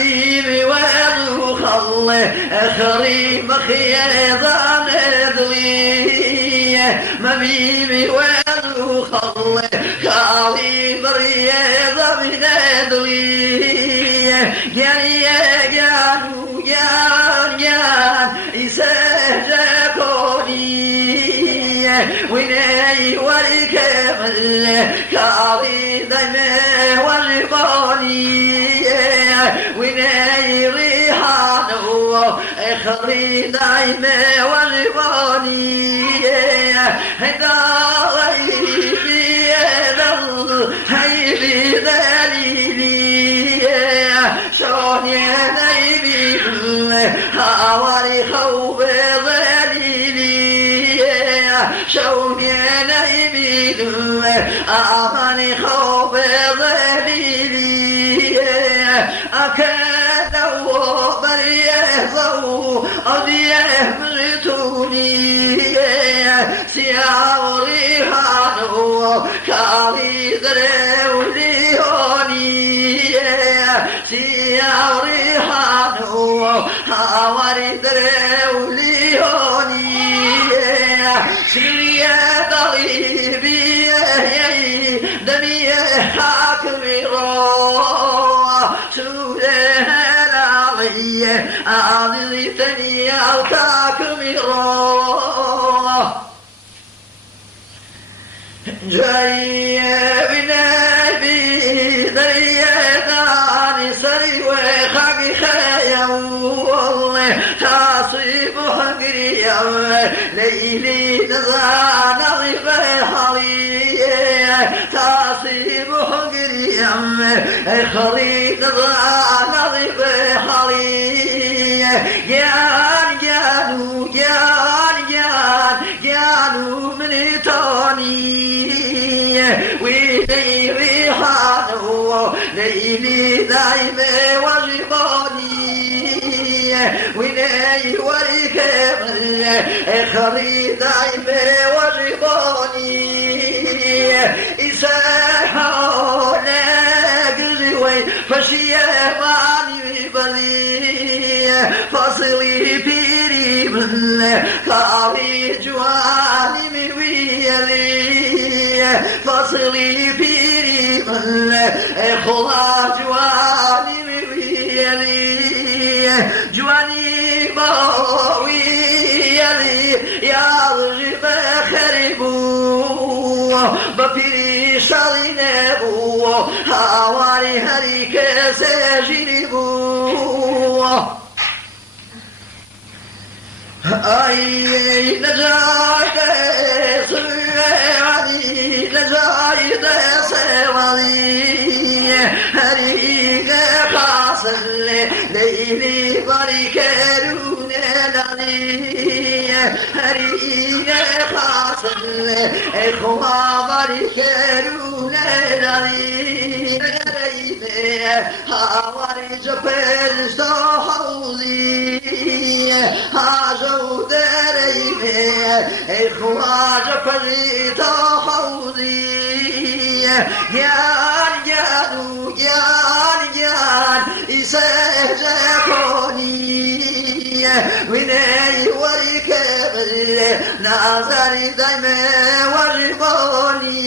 حبيبي وين خله اخري مخيضان دلي مبيبي وين خله خالي بريضة من دلي جان يسجكوني ويني والكمل كاري دمي والبوني ويني ريحانه اخري دايمي والبوني هداري بيدل هيبي دليلي شون ينيبي هاوري خوف ظليلي شون ينيبي آمني خوف ظليلي أكدوا بريزوا أضيه مرتوني سياوري هانو كاري درولي هوني سياوري هانو هاوري درولي هوني سيريا ضريبي دمي حاكمي روح سودان علي أعطي ثانية وتاكمي روح جاي بنبي دريتاني سري وخاقي خايا والله تصيب حقري ليلي نزان غيب حالي تصيب حقري خلي نزان غيب حالي جانو من توني ويلي ريحانه ليلي دايمي وجباني ويلي وريكمل اخري دايمي وجباني إساحون قزوي فشيه ماني بلي فصلي بيري من كاري جواني من ويلي فصلي بيري من خلا جواني من ويلي جواني باويلي يا رجب خربو ببيري شالينبو هاواري هريك سجنبو أي نجايد سوالي نجايد سوالي هريك قاصل ليلي بريكرون لالي هريك قاصل إخوة بريكرون لالي هاوري جبل صحولي هاجو دريمي إخوة جبل صحولي جان يسجكوني ويني وريكبل نازري دايما وربوني